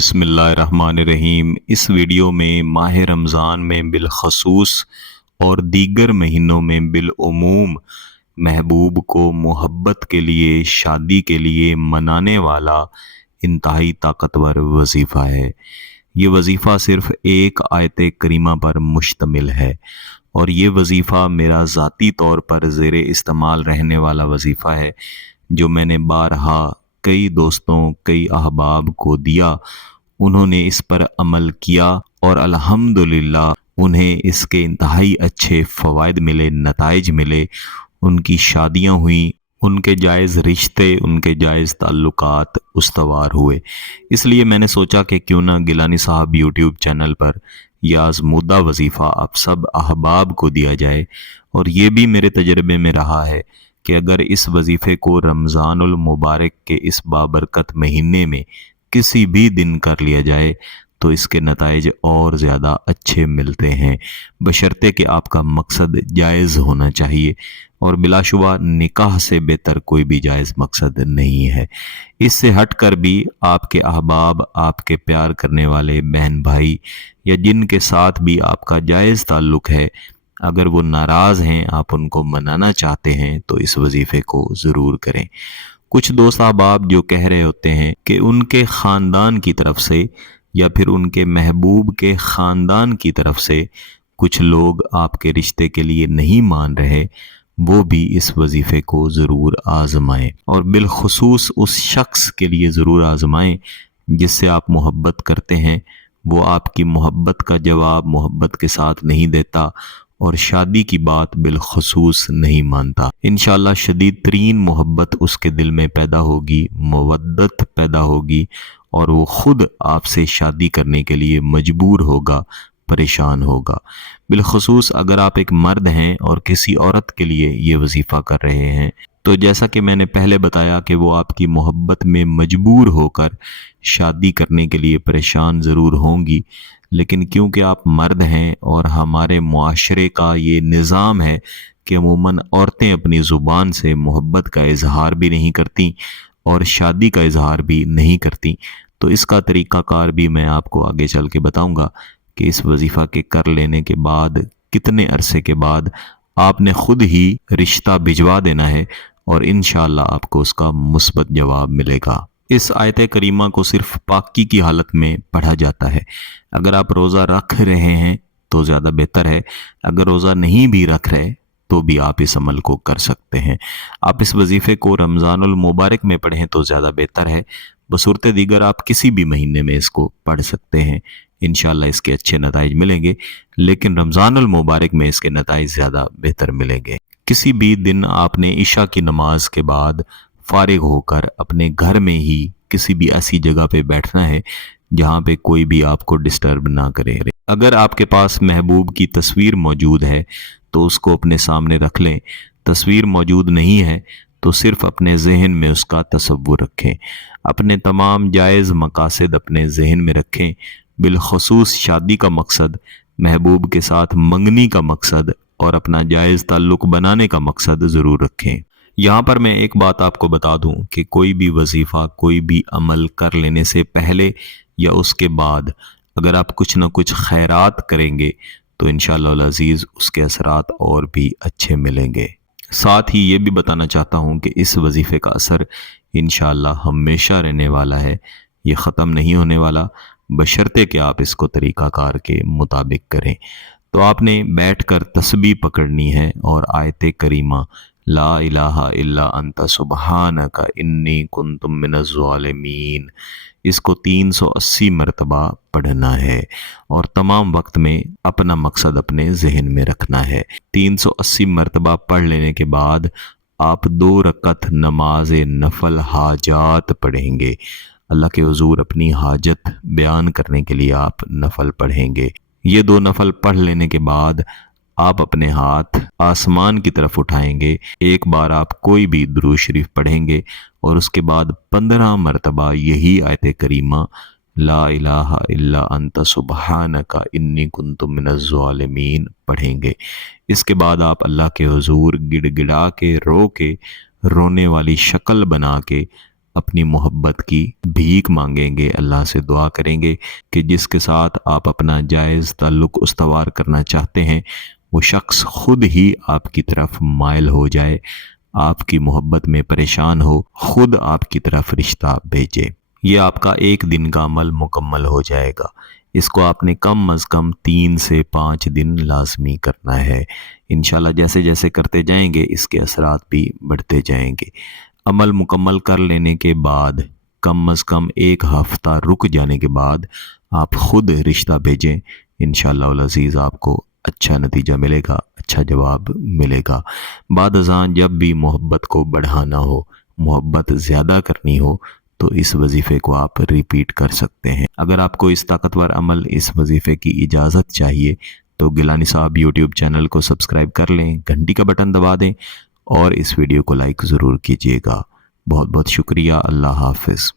بسم اللہ الرحمن الرحیم۔ اس ویڈیو میں ماہ رمضان میں بالخصوص اور دیگر مہینوں میں بالعموم محبوب کو محبت کے لیے، شادی کے لیے منانے والا انتہائی طاقتور وظیفہ ہے۔ یہ وظیفہ صرف ایک آیت کریمہ پر مشتمل ہے اور یہ وظیفہ میرا ذاتی طور پر زیر استعمال رہنے والا وظیفہ ہے جو میں نے بارہا کئی دوستوں، کئی احباب کو دیا۔ انہوں نے اس پر عمل کیا اور الحمدللہ انہیں اس کے انتہائی اچھے فوائد ملے، نتائج ملے۔ ان کی شادیاں ہوئیں، ان کے جائز رشتے، ان کے جائز تعلقات استوار ہوئے۔ اس لیے میں نے سوچا کہ کیوں نہ گیلانی صاحب یوٹیوب چینل پر یہ آزمودہ وظیفہ آپ سب احباب کو دیا جائے۔ اور یہ بھی میرے تجربے میں رہا ہے کہ اگر اس وظیفے کو رمضان المبارک کے اس بابرکت مہینے میں کسی بھی دن کر لیا جائے تو اس کے نتائج اور زیادہ اچھے ملتے ہیں، بشرطے کہ آپ کا مقصد جائز ہونا چاہیے، اور بلا شبہ نکاح سے بہتر کوئی بھی جائز مقصد نہیں ہے۔ اس سے ہٹ کر بھی آپ کے احباب، آپ کے پیار کرنے والے بہن بھائی یا جن کے ساتھ بھی آپ کا جائز تعلق ہے، اگر وہ ناراض ہیں، آپ ان کو منانا چاہتے ہیں تو اس وظیفے کو ضرور کریں۔ کچھ دوست احباب جو کہہ رہے ہوتے ہیں کہ ان کے خاندان کی طرف سے یا پھر ان کے محبوب کے خاندان کی طرف سے کچھ لوگ آپ کے رشتے کے لیے نہیں مان رہے، وہ بھی اس وظیفے کو ضرور آزمائیں، اور بالخصوص اس شخص کے لیے ضرور آزمائیں جس سے آپ محبت کرتے ہیں۔ وہ آپ کی محبت کا جواب محبت کے ساتھ نہیں دیتا اور شادی کی بات بالخصوص نہیں مانتا۔ انشاءاللہ شدید ترین محبت اس کے دل میں پیدا ہوگی، مودت پیدا ہوگی، اور وہ خود آپ سے شادی کرنے کے لیے مجبور ہوگا، پریشان ہوگا۔ بالخصوص اگر آپ ایک مرد ہیں اور کسی عورت کے لیے یہ وظیفہ کر رہے ہیں تو جیسا کہ میں نے پہلے بتایا کہ وہ آپ کی محبت میں مجبور ہو کر شادی کرنے کے لیے پریشان ضرور ہوں گی، لیکن کیونکہ آپ مرد ہیں اور ہمارے معاشرے کا یہ نظام ہے کہ عموماً عورتیں اپنی زبان سے محبت کا اظہار بھی نہیں کرتی اور شادی کا اظہار بھی نہیں کرتی، تو اس کا طریقہ کار بھی میں آپ کو آگے چل کے بتاؤں گا کہ اس وظیفہ کے کر لینے کے بعد کتنے عرصے کے بعد آپ نے خود ہی رشتہ بھجوا دینا ہے اور انشاءاللہ آپ کو اس کا مثبت جواب ملے گا۔ اس آیت کریمہ کو صرف پاکی کی حالت میں پڑھا جاتا ہے۔ اگر آپ روزہ رکھ رہے ہیں تو زیادہ بہتر ہے، اگر روزہ نہیں بھی رکھ رہے تو بھی آپ اس عمل کو کر سکتے ہیں۔ آپ اس وظیفے کو رمضان المبارک میں پڑھیں تو زیادہ بہتر ہے، بصورت دیگر آپ کسی بھی مہینے میں اس کو پڑھ سکتے ہیں، انشاءاللہ اس کے اچھے نتائج ملیں گے، لیکن رمضان المبارک میں اس کے نتائج زیادہ بہتر ملیں گے۔ کسی بھی دن آپ نے عشاء کی نماز کے بعد فارغ ہو کر اپنے گھر میں ہی کسی بھی ایسی جگہ پہ بیٹھنا ہے جہاں پہ کوئی بھی آپ کو ڈسٹرب نہ کرے۔ اگر آپ کے پاس محبوب کی تصویر موجود ہے تو اس کو اپنے سامنے رکھ لیں، تصویر موجود نہیں ہے تو صرف اپنے ذہن میں اس کا تصور رکھیں، اپنے تمام جائز مقاصد اپنے ذہن میں رکھیں، بالخصوص شادی کا مقصد، محبوب کے ساتھ منگنی کا مقصد اور اپنا جائز تعلق بنانے کا مقصد ضرور رکھیں۔ یہاں پر میں ایک بات آپ کو بتا دوں کہ کوئی بھی وظیفہ، کوئی بھی عمل کر لینے سے پہلے یا اس کے بعد اگر آپ کچھ نہ کچھ خیرات کریں گے تو انشاءاللہ العزیز اس کے اثرات اور بھی اچھے ملیں گے۔ ساتھ ہی یہ بھی بتانا چاہتا ہوں کہ اس وظیفے کا اثر انشاءاللہ ہمیشہ رہنے والا ہے، یہ ختم نہیں ہونے والا، بشرطے کہ آپ اس کو طریقہ کار کے مطابق کریں۔ تو آپ نے بیٹھ کر تسبیح پکڑنی ہے اور آیت کریمہ لا الہ الا انت سبحانک انی کنت من الظالمین، اس کو 380 مرتبہ پڑھنا ہے اور تمام وقت میں اپنا مقصد اپنے ذہن میں رکھنا ہے۔ 380 مرتبہ پڑھ لینے کے بعد آپ 2 رکعت نماز نفل حاجات پڑھیں گے۔ اللہ کے حضور اپنی حاجت بیان کرنے کے لیے آپ نفل پڑھیں گے۔ یہ 2 نفل پڑھ لینے کے بعد آپ اپنے ہاتھ آسمان کی طرف اٹھائیں گے، ایک بار آپ کوئی بھی درود شریف پڑھیں گے اور اس کے بعد 15 مرتبہ یہی آیت کریمہ لا الہ الا انت سبحانک انی کنت من الظالمین پڑھیں گے۔ اس کے بعد آپ اللہ کے حضور گڑ گڑا کے رو کے، رونے والی شکل بنا کے اپنی محبت کی بھیک مانگیں گے، اللہ سے دعا کریں گے کہ جس کے ساتھ آپ اپنا جائز تعلق استوار کرنا چاہتے ہیں وہ شخص خود ہی آپ کی طرف مائل ہو جائے، آپ کی محبت میں پریشان ہو، خود آپ کی طرف رشتہ بھیجے۔ یہ آپ کا ایک دن کا عمل مکمل ہو جائے گا۔ اس کو آپ نے کم از کم 3 سے 5 دن لازمی کرنا ہے۔ انشاءاللہ جیسے جیسے کرتے جائیں گے اس کے اثرات بھی بڑھتے جائیں گے۔ عمل مکمل کر لینے کے بعد کم از کم 1 ہفتہ رک جانے کے بعد آپ خود رشتہ بھیجیں، انشاءاللہ العزیز آپ کو اچھا نتیجہ ملے گا، اچھا جواب ملے گا۔ بعد ازاں جب بھی محبت کو بڑھانا ہو، محبت زیادہ کرنی ہو تو اس وظیفے کو آپ ریپیٹ کر سکتے ہیں۔ اگر آپ کو اس طاقتور عمل، اس وظیفے کی اجازت چاہیے تو گیلانی صاحب یوٹیوب چینل کو سبسکرائب کر لیں، گھنٹی کا بٹن دبا دیں اور اس ویڈیو کو لائک ضرور کیجیے گا۔ بہت بہت شکریہ۔ اللہ حافظ۔